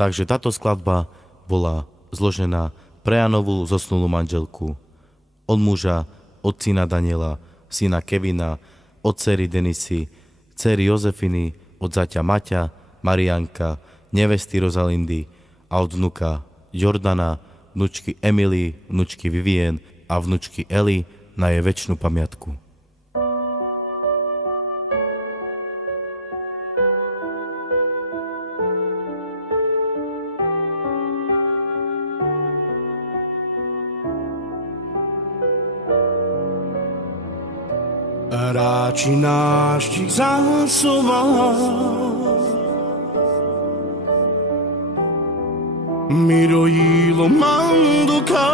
Takže táto skladba bola zložená pre Janovú zosnulú manželku, od muža, od syna Daniela, syna Kevina, od dcery Denisy, dcery Jozefiny, od zaťa Maťa, Marianka, nevesty Rozalindy a od vnuka Jordana, vnučky Emily, vnučky Vivien a vnučky Eli na jej večnú pamiatku. Ráči náštich zásoval, mi rojilo manduka,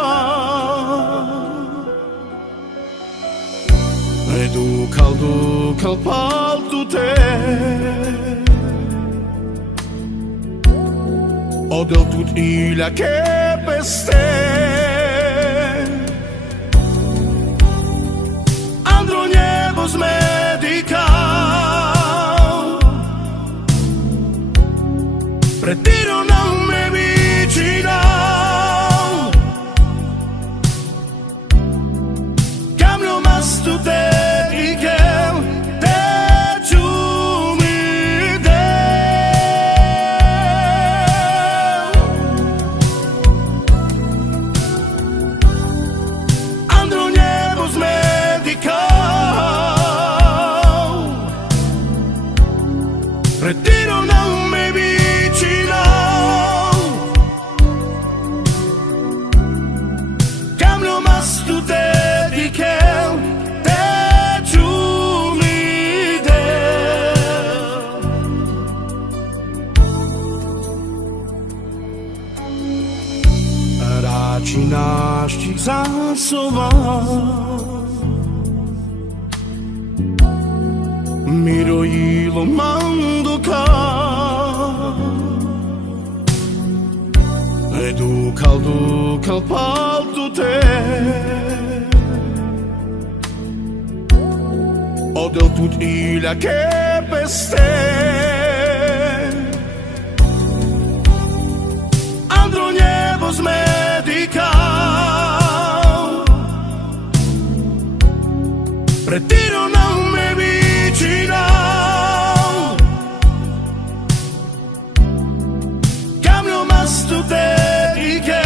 dukal paltu te, odel tut ilja kepeste. Medical retiro non me vicino cambio mas tu te diche te ciumi de andro nebos medical retiro non me vicino cambio mas tu dediche te ciumide Ráči náštich zásoval, mi rojilo manduka, dukal paltu te, odel tut ilja kepeste. Andro nebos medical retiro non me vicino cambio mas tu dediche